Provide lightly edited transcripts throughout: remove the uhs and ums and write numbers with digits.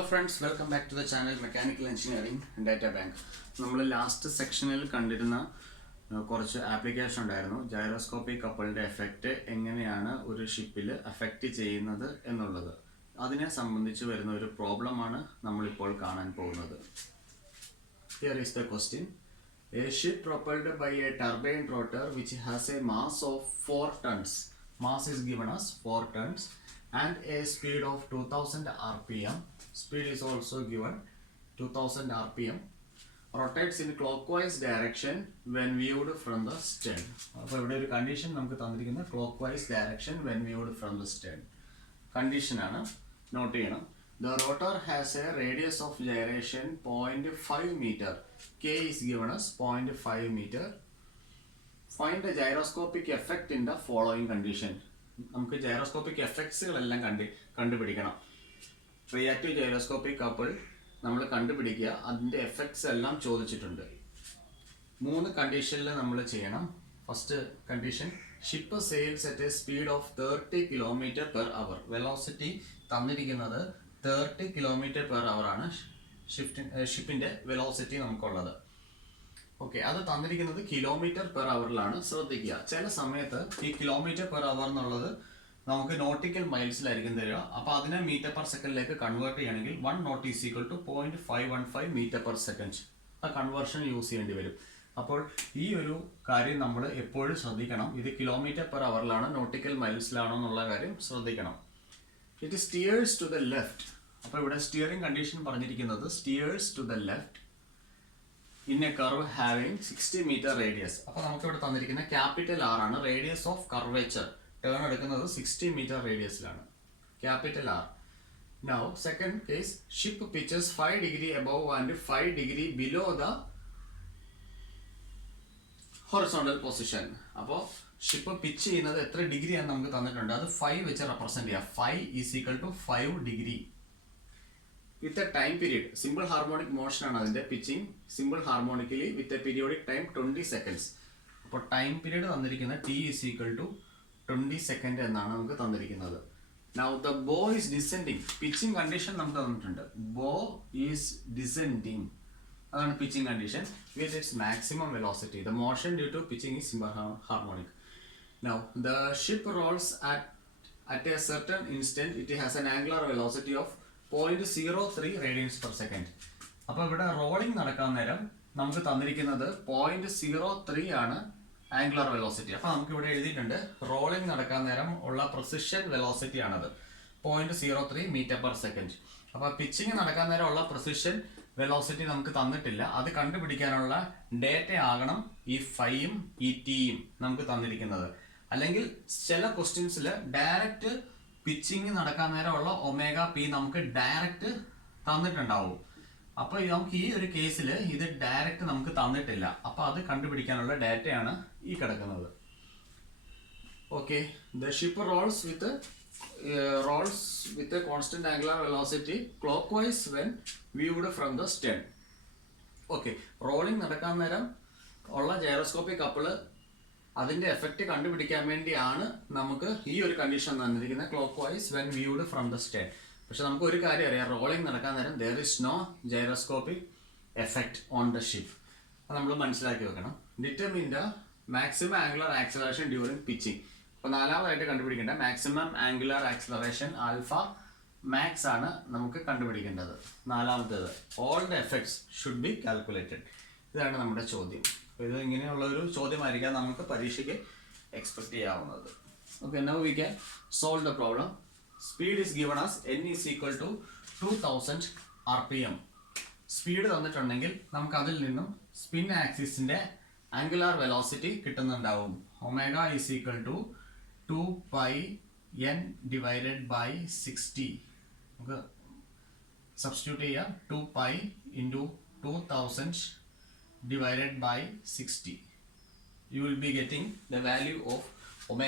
Hello friends, welcome back to the channel Mechanical Engineering Data Bank. നമ്മൾ last സെക്ഷനിൽ കണ്ടിരുന്ന കുറച്ച് ആപ്ലിക്കേഷൻ ഉണ്ടായിരുന്നു. ഗൈറോസ്കോപ്പിക് കപ്പിളിന്റെ എഫക്റ്റ് എങ്ങനെയാണ് ഒരു ഷിപ്പിൽ അഫക്റ്റ് ചെയ്യുന്നത് എന്നുള്ളത്. അതിനെ സംബന്ധിച്ച് വരുന്ന ഒരു പ്രോബ്ലമാണ് നമ്മളിപ്പോൾ കാണാൻ പോകുന്നത്. Here is the question. A ship propelled by a turbine rotor which has a mass of 4 tons. Mass is given as 4 tons and a speed of 2000 rpm. Speed is also given 2000 rpm. Rotates in clockwise direction when viewed from the stern. അപ്പോൾ ഇവിടെ ഒരു condition നമുക്ക് തന്നിരിക്കുന്നത് clockwise direction when viewed from the stern. Condition ആണ്, not ചെയ്യണം. The rotor has a radius of gyration 0.5 meter. K is given as 0.5 meter. Find the gyroscopic effect in the following condition. നമുക്ക് gyroscopic എഫക്ട്സുകളെല്ലാം കണ്ടുപിടിക്കണം. Reactive gyroscopic couple നമ്മൾ കണ്ടുപിടിക്കുക, അതിൻ്റെ effects എല്ലാം ചോദിച്ചിട്ടുണ്ട്. 3 കണ്ടീഷനിൽ നമ്മൾ ചെയ്യണം. First condition, ship sales at A speed of 30 km/h. Velocity തന്നിരിക്കുന്നത് 30 km/h ആണ്. ഷിപ്പിൻ്റെ വെലോസിറ്റി നമുക്കുള്ളത്. ഓക്കെ, അത് തന്നിരിക്കുന്നത് km/h ശ്രദ്ധിക്കുക. ചില സമയത്ത് ഈ km/h എന്നുള്ളത് നമുക്ക് നോട്ടിക്കൽ മൈൽസിലായിരിക്കും തരിക. അപ്പോൾ അതിനെ m/s കൺവേർട്ട് ചെയ്യണമെങ്കിൽ 1 knot is equal to 0.515 m/s. ആ കൺവേർഷൻ യൂസ് ചെയ്യേണ്ടി വരും. അപ്പോൾ ഈ ഒരു കാര്യം നമ്മൾ എപ്പോഴും ശ്രദ്ധിക്കണം. ഇത് km/h നോട്ടിക്കൽ മൈൽസിലാണോ എന്നുള്ള കാര്യം ശ്രദ്ധിക്കണം. It steers to the left. അപ്പോൾ ഇവിടെ സ്റ്റിയറിംഗ് കണ്ടീഷൻ പറഞ്ഞിരിക്കുന്നത് steers to the left in a curve having 60 meter radius. അപ്പോൾ നമുക്ക് ഇവിടെ തന്നിരിക്കുന്ന ക്യാപിറ്റൽ R ആണ്. റേഡിയസ് ഓഫ് കർവേച്ചർ ടേൺ എടുക്കുന്നത് 60 meter റേഡിയസിലാണ്, capital R. Now second case, ship pitches 5 degree above and 5 degree below the horizontal position. അപ്പോൾ ship pitch ചെയ്യുന്നത് എത്ര ഡിഗ്രി ആണ് നമുക്ക് തന്നിട്ടുണ്ട്. അത് 5 വെച്ച് റെപ്രസെന്റ് ചെയ്യാം. 5 is equal to 5 degree. With a time period, simple harmonic motion ആണ് അതിന്റെ പിച്ചിങ്. Simple harmonically with a periodic time 20 seconds. അപ്പോൾ ടൈം പീരീഡ് തന്നിരിക്കുന്ന T is equal to 20 seconds എന്നാണ് നമുക്ക് തന്നിരിക്കുന്നത്. Now the bow is descending. Pitching condition നമുക്ക് തന്നിട്ടുണ്ട്. Bow is descending. അതാണ് pitching condition with its maximum velocity. The motion due to pitching is simple harmonic. Now the ship rolls at a certain instant. It has an angular velocity of 0.03 radians/second. അപ്പോൾ ഇവിടെ rolling നടക്കാൻ നേരം നമുക്ക് തന്നിരിക്കുന്നത് 0.03 ആണ് angular velocity. അപ്പോൾ നമുക്ക് ഇവിടെ എഴുതിയിട്ടുണ്ട് റോളിംഗ് നടക്കാൻ നേരം ഉള്ള പ്രിസിഷൻ വെലോസിറ്റി ആണത് 0.03 m/s. അപ്പോൾ പിച്ചിങ് നടക്കാൻ നേരം ഉള്ള പ്രിസിഷൻ വെലോസിറ്റി നമുക്ക് തന്നിട്ടില്ല. അത് കണ്ടുപിടിക്കാനുള്ള ഡേറ്റ ആകണം ഈ ഫൈയും ഈ ടിയും നമുക്ക് തന്നിരിക്കുന്നത്. അല്ലെങ്കിൽ ചില ക്വസ്റ്റ്യൻസിൽ ഡയറക്റ്റ് പിച്ചിങ് നടക്കാൻ നേരമുള്ള ω/p നമുക്ക് ഡയറക്റ്റ് തന്നിട്ടുണ്ടാവും. അപ്പോൾ നമുക്ക് ഈ ഒരു കേസിൽ ഇത് ഡയറക്റ്റ് നമുക്ക് തന്നിട്ടില്ല. അപ്പോൾ അത് കണ്ടുപിടിക്കാനുള്ള ഡാറ്റയാണ് ഈ കിടക്കുന്നത്. Okay, the ship rolls with a constant angular velocity clockwise when viewed from the stern. Okay, rolling നടക്കാൻ നേരം ഉള്ള ഗൈറോസ്കോപ്പിക് കപ്പിള് അതിന്റെ എഫക്റ്റ് കണ്ടുപിടിക്കാൻ വേണ്ടിയാണ് നമുക്ക് ഈ ഒരു കണ്ടീഷൻ തന്നിരിക്കുന്നത്, clock vice when viewed from the Stern. പക്ഷെ നമുക്ക് ഒരു കാര്യം അറിയാം, റോളിംഗ് നടക്കാൻ നേരം there is no gyroscopic effect on the ship. അത് നമ്മൾ മനസ്സിലാക്കി വെക്കണം. Determine the maximum angular acceleration during pitching. അപ്പോൾ നാലാമതായിട്ട് കണ്ടുപിടിക്കേണ്ട maximum angular acceleration alpha max ആണ് നമുക്ക് കണ്ടുപിടിക്കേണ്ടത്. നാലാമത്തേത്, all the effects should be calculated. ഇതാണ് നമ്മുടെ ചോദ്യം. അപ്പോൾ ഇത് ഇങ്ങനെയുള്ള ഒരു ചോദ്യമായിരിക്കാം നമുക്ക് പരീക്ഷയ്ക്ക് എക്സ്പെക്ട് ചെയ്യാവുന്നത്. Okay, now we can solve the problem. Speed is given as n is equal to 2000 rpm. Speed തന്നിട്ടുണ്ടെങ്കിൽ നമുക്ക് അതിൽ നിന്നും സ്പിൻ ആക്സിസിന്റെ ആംഗുലാർ വെലോസിറ്റി കിട്ടുന്നുണ്ടാവും. ω is equal to 2πn divided by 60. നമുക്ക് സബ്സ്റ്റിറ്റ്യൂട്ട് ചെയ്യാം. 2π into 2000 divided by 60. You will be getting the value of ω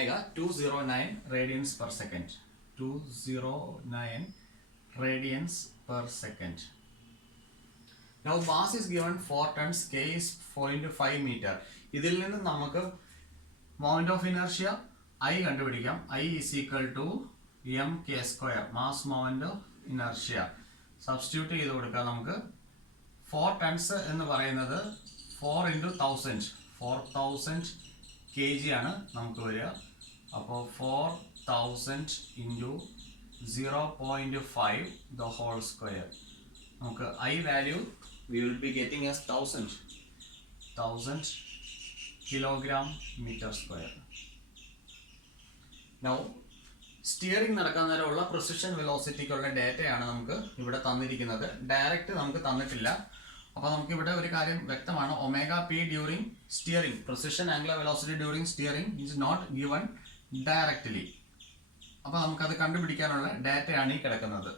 209 radians/second. 209 radians/second. Now mass is given 4 tons, K is 0.5 meter. ഇതിൽ നിന്ന് നമുക്ക് മൊമെന്റ് ഓഫ് ഇനർഷ്യ I കണ്ടുപിടിക്കാം. I is equal to mk square, mass moment of inertia. Substitute ചെയ്ത് കൊടുക്കാം നമുക്ക്. 4 tons എന്ന് പറയുന്നത് 4 × 1000 4000 kg ആണ് നമുക്ക് വരിക. അപ്പോൾ 4000 × 0.5 the whole square. നമുക്ക് I value we will be getting as 1000 kilogram meter square. Now steering നടക്കാൻ നേരമുള്ള പ്രിസിഷൻ വെലോസിറ്റിക്കുള്ള ഡേറ്റയാണ് നമുക്ക് ഇവിടെ തന്നിരിക്കുന്നത്. ഡയറക്റ്റ് നമുക്ക് തന്നിട്ടില്ല. അപ്പോൾ നമുക്ക് ഇവിടെ ഒരു കാര്യം വ്യക്തമാണ്, omega P during steering, precession angular velocity during steering is not given directly. അപ്പോൾ നമുക്കത് കണ്ടുപിടിക്കാനുള്ള ഡാറ്റയാണ് ഈ കിടക്കുന്നത്.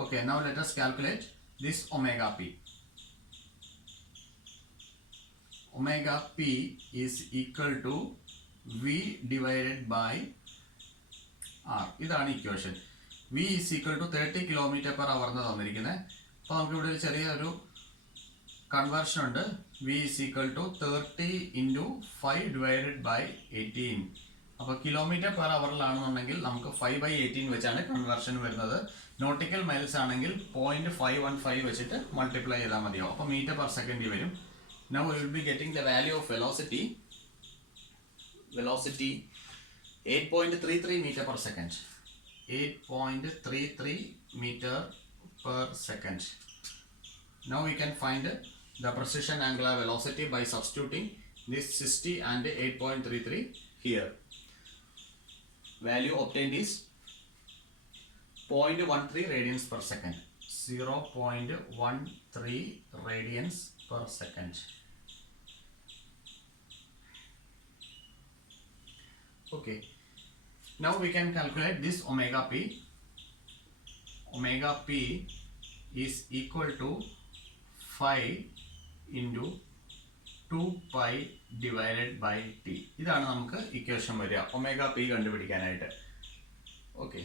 Okay, now let us calculate this omega p. Omega p is equal to v divided by r. ഇതാണ് equation. v is equal to 30 km/h എന്ന് തന്നിരിക്കുന്നത്. അപ്പോൾ നമുക്ക് ഇവിടെ ഒരു ചെറിയൊരു കൺവേർഷൻ ഉണ്ട്. v is equal to 30 × 5 divided by 18. അപ്പോൾ km/h നമുക്ക് 5/18 വെച്ചാണ് കൺവേർഷൻ വരുന്നത്. നോട്ടിക്കൽ മൈൽസ് ആണെങ്കിൽ 0.515 വെച്ചിട്ട് മൾട്ടിപ്ലൈ ചെയ്താൽ മതിയാവും. അപ്പോൾ m/s വരും. Now we will be getting the value of velocity 8.33 m/s. 8.33 m/s. Now we can find the precision angular velocity by substituting this 60 and 8.33 here. Value obtained is 0.13 radians per second. 0.13 radians per second. Okay, now we can calculate this omega p. Omega p is equal to 5 × 2 pi divided by t. ഇതാണ് നമുക്ക് equation വരിക omega P കണ്ടുപിടിക്കാനായിട്ട്. Okay,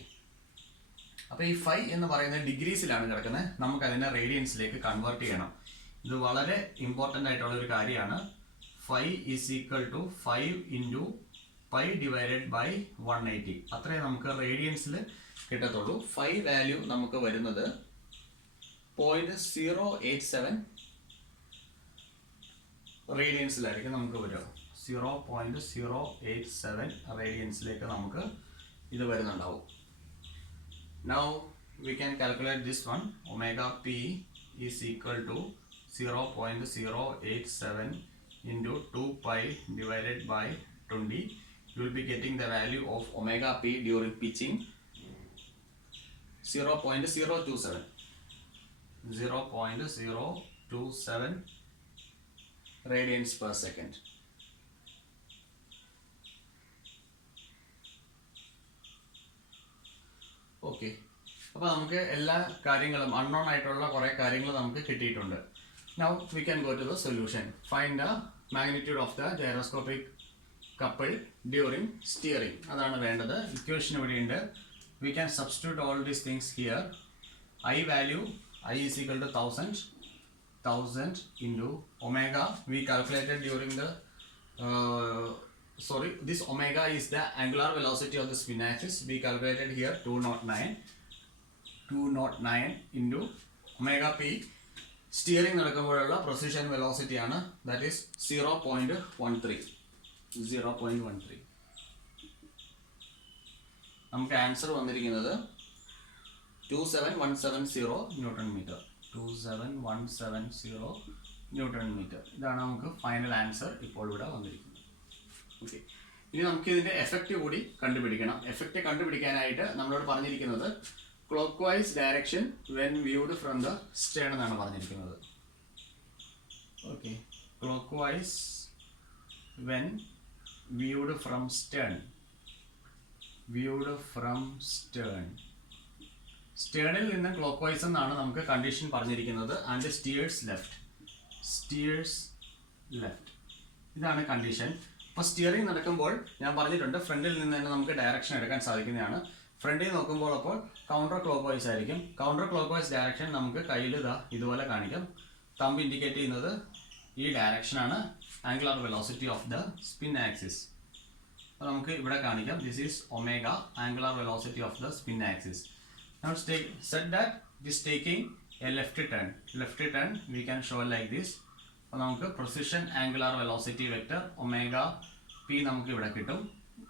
അപ്പോൾ ഈ 5 എന്ന് പറയുന്നത് ഡിഗ്രീസിലാണ് കിടക്കുന്നത്. നമുക്ക് അതിനെ റേഡിയൻസിലേക്ക് കൺവേർട്ട് ചെയ്യണം. ഇത് വളരെ ഇമ്പോർട്ടൻ്റ് ആയിട്ടുള്ള ഒരു കാര്യമാണ്. 5 is equal to 5 × pi divided by 180. അത്രേ നമുക്ക് റേഡിയൻസിൽ കിട്ടത്തുള്ളൂ. 5 വാല്യൂ നമുക്ക് വരുന്നത് 0.087 റേഡിയൻസിലായിരിക്കും നമുക്ക് വരിക. 0.087 റേഡിയൻസിലേക്ക് നമുക്ക് ഇത് വരുന്നുണ്ടാവും. Now we can calculate this one. Omega p is equal to 0.087 × 2 pi divided by 20. You will be getting the value of omega p during pitching 0.027. 0.027 radians per second. Okay, അപ്പോൾ നമുക്ക് എല്ലാ കാര്യങ്ങളും അൺനോൺ ആയിട്ടുള്ള കുറേ കാര്യങ്ങൾ നമുക്ക് കിട്ടിയിട്ടുണ്ട്. Now we can go to the solution. Find the magnitude of the gyroscopic couple during steering. അതാണ് വേണ്ടത്. ഇക്വേഷൻ ഇവിടെയുണ്ട്. We can substitute all these things here. I value I is equal to 1000 into omega we calculated during the this omega is the angular velocity of the spin axis. We calculated here 209 into omega p steering നടക്കുമ്പോഴുള്ള precision velocity ആണ്. That is 0.13. നമുക്ക് answer വന്നിരിക്കുന്നത് 27170 newton metre. 27170 newton metre. ഇതാണ് നമുക്ക് final answer ഇപ്പോൾ ഇവിടെ വന്നിരിക്കുന്നത്. Okay, ഇനി നമുക്ക് ഇതിന്റെ എഫക്റ്റ് കൂടി കണ്ടുപിടിക്കണം. എഫക്റ്റ് കണ്ടുപിടിക്കാനായിട്ട് നമ്മളോട് പറഞ്ഞിരിക്കുന്നത് clock vice direction when viewed from the Stern എന്നാണ് പറഞ്ഞിരിക്കുന്നത്. Okay, clock vice when viewed from stern. സ്റ്റേണിൽ നിന്ന് ക്ലോക്ക് വൈസ് എന്നാണ് നമുക്ക് കണ്ടീഷൻ പറഞ്ഞിരിക്കുന്നത്. ആൻഡ് സ്റ്റിയേഴ്സ് ലെഫ്റ്റ് ഇതാണ് കണ്ടീഷൻ. ഇപ്പോൾ സ്റ്റിയറിംഗ് നടക്കുമ്പോൾ ഞാൻ പറഞ്ഞിട്ടുണ്ട് ഫ്രണ്ടിൽ നിന്ന് തന്നെ നമുക്ക് ഡയറക്ഷൻ എടുക്കാൻ സാധിക്കുന്നതാണ്. ഫ്രണ്ടിൽ നോക്കുമ്പോൾ അപ്പോൾ കൗണ്ടർ ക്ലോക്ക് വൈസ് ആയിരിക്കും. കൗണ്ടർ ക്ലോക്ക് വൈസ് ഡയറക്ഷൻ നമുക്ക് കയ്യിൽ ഇതുപോലെ കാണിക്കാം. തമ്പ് ഇൻഡിക്കേറ്റ് ചെയ്യുന്നത് ഈ ഡയറക്ഷനാണ് angular velocity of the spin axis. അപ്പോൾ നമുക്ക് ഇവിടെ കാണിക്കാം. This is omega angular velocity of the spin axis. Now set that it is taking a left turn we can show like this. അപ്പോൾ നമുക്ക് precision angular velocity vector omega p നമുക്ക് ഇവിടെ കിട്ടും.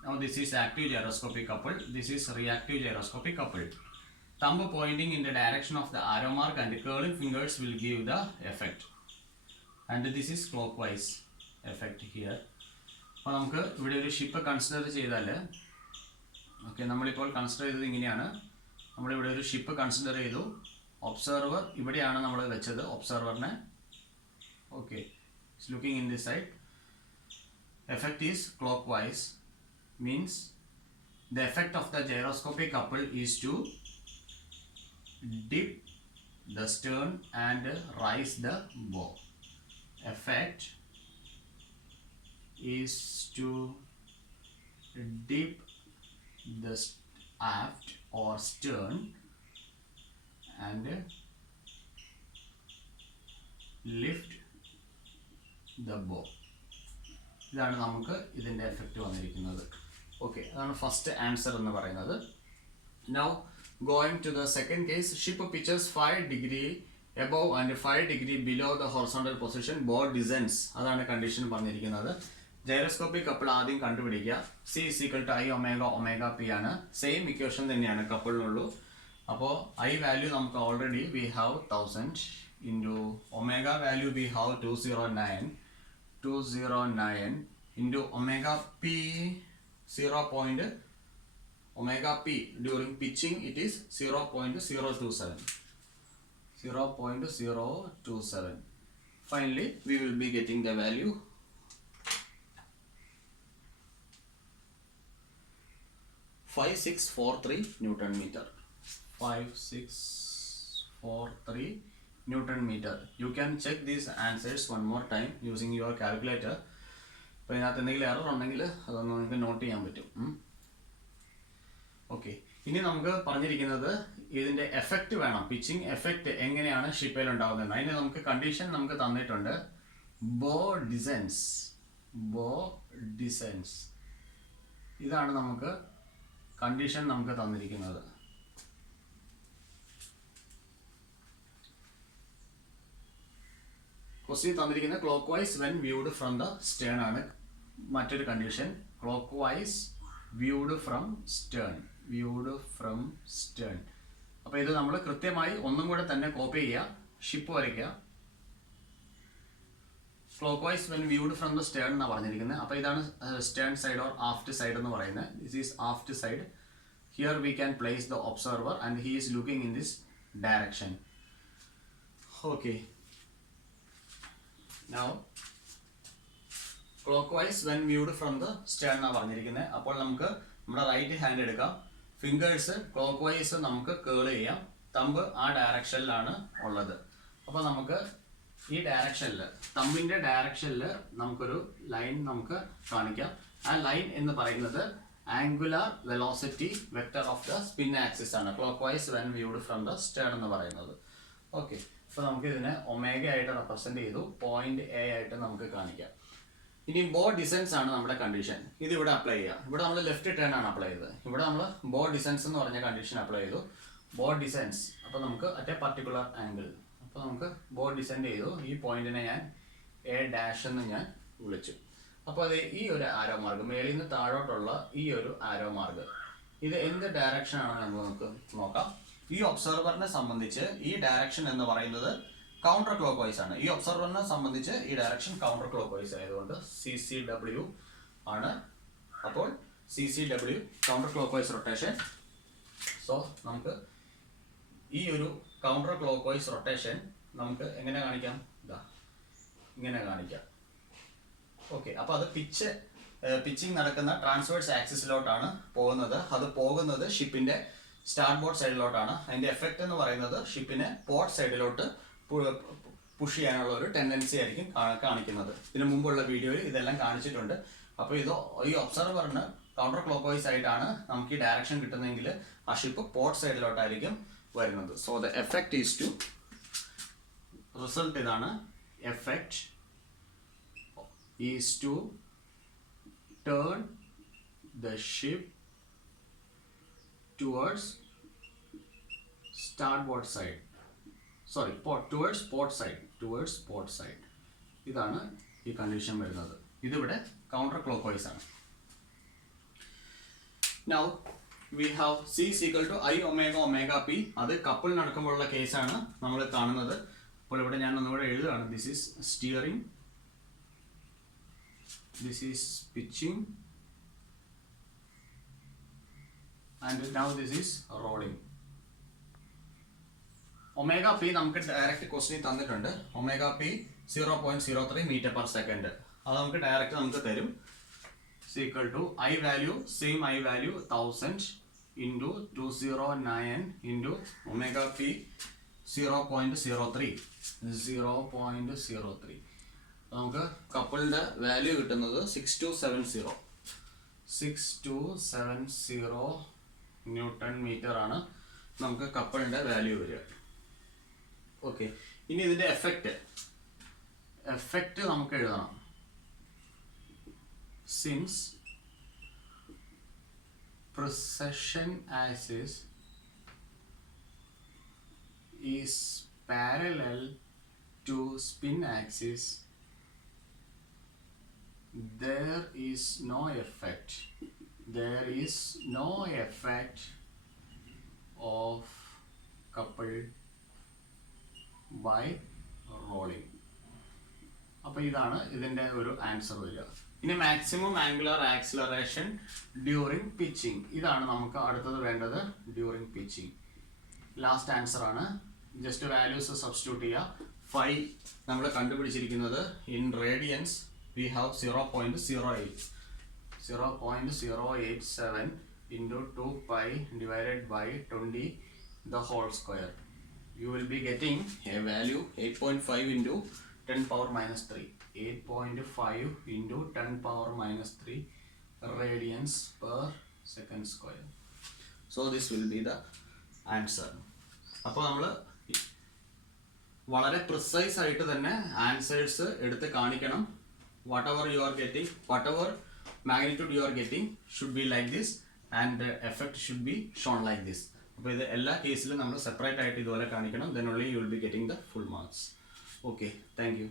Now this is active gyroscopic coupled, this is reactive gyroscopic coupled. Thumb pointing in the direction of the arrow mark and the curling fingers will give the effect. And this is clockwise effect here. അപ്പോൾ നമുക്ക് ഇവിടെ ഒരു ship consider ചെയ്താൽ, okay, നമ്മളിപ്പോൾ consider ചെയ്തത് ഇങ്ങനെയാണ്. നമ്മളിവിടെ ഒരു ഷിപ്പ് കൺസിഡർ ചെയ്തു. ഒബ്സർവർ ഇവിടെയാണ് നമ്മൾ വെച്ചത് ഒബ്സർവറിനെ. Okay, it's looking in this side. Effect is clockwise, means the effect of the gyroscopic couple is to dip the stern and raise the bow. Effect is to dip the aft or stern and lift the bow. ഇതാണ് നമുക്ക് ഇതിൻ്റെ effect വന്നിരിക്കുന്നത്. Okay, അതാണ് first answer എന്ന് പറയുന്നത്. Now going to the second case. Ship pitches 5 degree above and 5 degree below the horizontal position, bow descends. അതാണ് condition പറഞ്ഞിരിക്കുന്നത്. Gyroscopic couple ആദ്യം കണ്ടുപിടിക്കുക. C is equal to I omega omega p ആണ്. Same equation തന്നെയാണ് കപ്പിളിനുള്ളൂ. അപ്പോൾ I value നമുക്ക് already we have 1000 into omega value we have 209 into omega p 0. Omega p during pitching it is 0.027. Finally we will be getting the value 5643 Newton meter. 5643 Newton meter. You can check these answers one more time using your calculator. അപ്പോൾ ഇതിനകത്ത് എന്തെങ്കിലും error ഉണ്ടെങ്കിൽ അതൊന്ന് നിങ്ങൾക്ക് not ചെയ്യാൻ പറ്റും. Okay, ഇനി നമുക്ക് പറഞ്ഞിരിക്കുന്നത് ഇതിൻ്റെ എഫക്റ്റ് വേണം. പിച്ചിങ് എഫക്റ്റ് എങ്ങനെയാണ് ഷിപ്പിൽ ഉണ്ടാകുന്നത്. അതിന് നമുക്ക് കണ്ടീഷൻ നമുക്ക് തന്നിട്ടുണ്ട്. ബോ ഡിസെൻസ് ഇതാണ് നമുക്ക് കണ്ടീഷൻ നമുക്ക് തന്നിരിക്കുന്നത്. ക്വസ്റ്റ്യൻ തന്നിരിക്കുന്നത് clock vice when viewed from the Stern ആണ് മറ്റൊരു condition. Clock vice viewed from Stern. അപ്പോൾ ഇത് നമ്മൾ കൃത്യമായി ഒന്നും കൂടെ തന്നെ കോപ്പി ചെയ്യുക. ഷിപ്പ് വരയ്ക്കുക. Clock vice when viewed from the Stern എന്നാണ് പറഞ്ഞിരിക്കുന്നത്. അപ്പോൾ ഇതാണ് Stern side or apt side എന്ന് പറയുന്നത്. This is apt side. Here we can place the observer and he is looking in this direction. Okay, now clockwise when viewed from the stern എന്നാണ് പറഞ്ഞിരിക്കുന്നത്. അപ്പോൾ നമുക്ക് നമ്മുടെ റൈറ്റ് ഹാൻഡ് എടുക്കാം. Fingers clockwise നമുക്ക് കേൾ ചെയ്യാം. തമ്പ് ആ ഡയറക്ഷനിലാണ് ഉള്ളത്. അപ്പോൾ നമുക്ക് ഈ ഡയറക്ഷനിൽ, തമ്പിൻ്റെ ഡയറക്ഷനിൽ നമുക്കൊരു ലൈൻ നമുക്ക് കാണിക്കാം. ആ ലൈൻ എന്ന് പറയുന്നത് angular velocity vector of the spin axis ആണ്. Clockwise when viewed from the stern എന്ന് പറയുന്നത്. ഓക്കെ, അപ്പോൾ നമുക്ക് ഇതിനെ ഒമേഗ ആയിട്ട് റെപ്രസെന്റ് ചെയ്തു. പോയിന്റ് എ ആയിട്ട് നമുക്ക് കാണിക്കാം. ഇനി ബോ ഡിസെൻസ് ആണ് നമ്മുടെ കണ്ടീഷൻ. ഇത് ഇവിടെ അപ്ലൈ ചെയ്യാം. ഇവിടെ നമ്മൾ ലെഫ്റ്റ് ടേൺ ആണ് അപ്ലൈ ചെയ്തത്. ഇവിടെ നമ്മൾ ബോ ഡിസെൻസ് എന്ന് പറഞ്ഞ കണ്ടീഷൻ അപ്ലൈ ചെയ്തു. ബോ ഡിസെൻസ് അപ്പോൾ നമുക്ക് അറ്റ് എ പർട്ടിക്കുലർ ആംഗിൾ. അപ്പോൾ നമുക്ക് ബോ ഡിസെൻഡ് ചെയ്തു. ഈ പോയിന്റിനെ ഞാൻ എ ഡാഷ് എന്ന് ഞാൻ വിളിച്ചു. അപ്പോൾ അത് ഈ ഒരു ആരോ മാർഗ്, മേളിൽ നിന്ന് താഴോട്ടുള്ള ഈ ഒരു ആരോ മാർഗ്, ഇത് എന്ത് ഡയറക്ഷൻ ആണെന്ന് നമുക്ക് നോക്കാം. ഈ ഒബ്സർവറിനെ സംബന്ധിച്ച് ഈ ഡയറക്ഷൻ എന്ന് പറയുന്നത് കൗണ്ടർ ക്ലോക്ക് വൈസ് ആണ്. ഈ ഒബ്സർവറിനെ സംബന്ധിച്ച് ഈ ഡയറക്ഷൻ കൗണ്ടർ ക്ലോക്ക് വൈസ് ആയതുകൊണ്ട് CCW ആണ്. അപ്പോൾ CCW counter clock vice rotation. So നമുക്ക് ഈ ഒരു കൗണ്ടർ ക്ലോക്ക് വൈസ് റൊട്ടേഷൻ നമുക്ക് എങ്ങനെ കാണിക്കാം? ഇതാ ഇങ്ങനെ കാണിക്കാം. ഓക്കെ, അപ്പോൾ അത് പിച്ചിങ് നടക്കുന്ന ട്രാൻസ്വേഴ്സ് ആക്സിസിലോട്ടാണ് പോകുന്നത്. അത് പോകുന്നത് ഷിപ്പിന്റെ സ്റ്റാർട്ട് ബോർഡ് സൈഡിലോട്ടാണ്. അതിന്റെ എഫക്റ്റ് എന്ന് പറയുന്നത് ഷിപ്പിനെ പോർട്ട് സൈഡിലോട്ട് പുഷ് ചെയ്യാനുള്ള ഒരു ടെൻഡൻസി ആയിരിക്കും കാണിക്കുന്നത്. ഇതിനു മുമ്പുള്ള വീഡിയോയിൽ ഇതെല്ലാം കാണിച്ചിട്ടുണ്ട്. അപ്പോൾ ഈ ഒബ്സർവറിന് കൗണ്ടർ ക്ലോക്ക് വൈസ് ആയിട്ടാണ് നമുക്ക് ഈ ഡയറക്ഷൻ കിട്ടുന്നതെങ്കിൽ ആ ഷിപ്പ് പോർട്ട് സൈഡിലോട്ടായിരിക്കും വരുന്നത്. So the effect is to, result ഇതാണ്. Effect is to turn the ship towards starboard side. Sorry towards port side. ഇതാണ് ഈ കണ്ടീഷൻ വരുന്നത്. ഇതിവിടെ കൗണ്ടർ ക്ലോക്ക് വൈസ് ആണ്. Now we have C is equal to I omega omega p. അത് couple നടക്കുമ്പോഴുള്ള കേസാണ് നമ്മൾ കാണുന്നത്. അപ്പോൾ ഇവിടെ ഞാൻ ഒന്നുകൂടെ എഴുതുകയാണ്. This is steering, this is pitching, and now this is rolling. Omega p നമുക്ക് ഡയറക്റ്റ് ക്വസ്റ്റ്യൻ തന്നിട്ടുണ്ട്. Omega P 0.03 metre per second. അത് നമുക്ക് ഡയറക്റ്റ് നമുക്ക് തരും. Equal to I value, same I value 1000 into 209 into omega P 0.03. നമുക്ക് കപ്പിളിൻ്റെ value കിട്ടുന്നത് 6270 newton metre ആണ് നമുക്ക് കപ്പിളിൻ്റെ വാല്യൂ വരിക. ഓക്കെ, ഇനി ഇതിൻ്റെ എഫക്റ്റ് നമുക്ക് എഴുതണം. Since precession axis is parallel to spin axis, there is no effect of couple by rolling. അപ്പോൾ ഇതാണ് ഇതിൻ്റെ ഒരു ആൻസർ വരിക. ഇനി maximum angular acceleration during pitching, ഇതാണ് നമുക്ക് അടുത്തത് വേണ്ടത്. ഡ്യൂറിങ് പിച്ചിങ് ലാസ്റ്റ് ആൻസർ ആണ്. ജസ്റ്റ് വാല്യൂസ് സബ്സ്റ്റിറ്റ്യൂട്ട് ചെയ്യുക. ഫൈ നമ്മൾ കണ്ടുപിടിച്ചിരിക്കുന്നത് in radians we have 0.087 into 2 pi divided by 20 the whole square. You will be getting a value 8.5 into 10 power minus 3. 8.5 into 10 power minus 3 radians per second square. So this will be the answer. അപ്പോൾ നമ്മൾ വളരെ precise ആയിട്ട് തന്നെ answers എടുത്ത് കാണിക്കണം. Whatever you are getting, whatever magnitude you are getting should be like this, and the effect should be shown like this. അപ്പോൾ ഇത് എല്ലാ കേസിലും നമ്മൾ സെപ്പറേറ്റ് ആയിട്ട് ഇതുപോലെ കാണിക്കണം. Then only you will be getting the full marks. Okay, thank you.